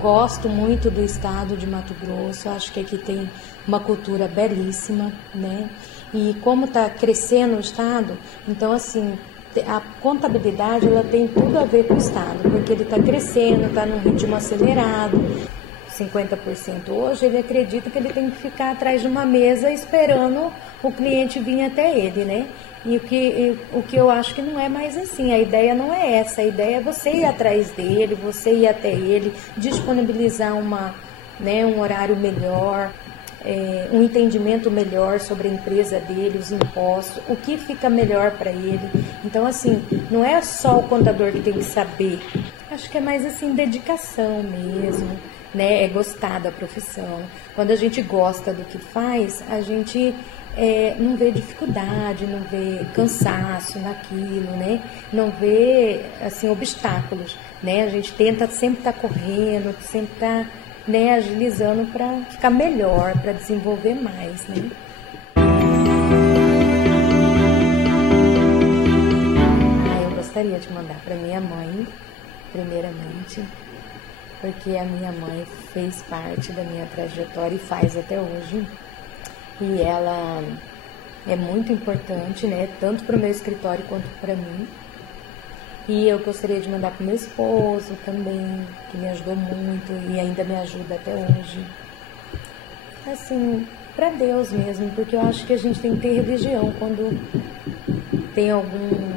Gosto muito do estado de Mato Grosso, acho que aqui tem uma cultura belíssima, né? E como está crescendo o estado, então assim, a contabilidade ela tem tudo a ver com o estado, porque ele está crescendo, está num ritmo acelerado. 50% hoje, ele acredita que ele tem que ficar atrás de uma mesa esperando o cliente vir até ele, né? E o que eu acho que não é mais assim, a ideia não é essa, a ideia é você ir atrás dele, você ir até ele, disponibilizar um horário melhor, um entendimento melhor sobre a empresa dele, os impostos, o que fica melhor para ele. Então, assim, não é só o contador que tem que saber, acho que é mais assim, dedicação mesmo, né? É gostar da profissão. Quando a gente gosta do que faz, a gente não vê dificuldade, não vê cansaço naquilo, né? Não vê, assim, obstáculos, né? A gente tenta sempre estar correndo, sempre estar, né, agilizando para ficar melhor, para desenvolver mais, né? Eu gostaria de mandar para minha mãe, primeiramente, porque a minha mãe fez parte da minha trajetória e faz até hoje. E ela é muito importante, né? Tanto para o meu escritório quanto para mim. E eu gostaria de mandar para o meu esposo também, que me ajudou muito e ainda me ajuda até hoje. Assim, para Deus mesmo, porque eu acho que a gente tem que ter religião quando tem algum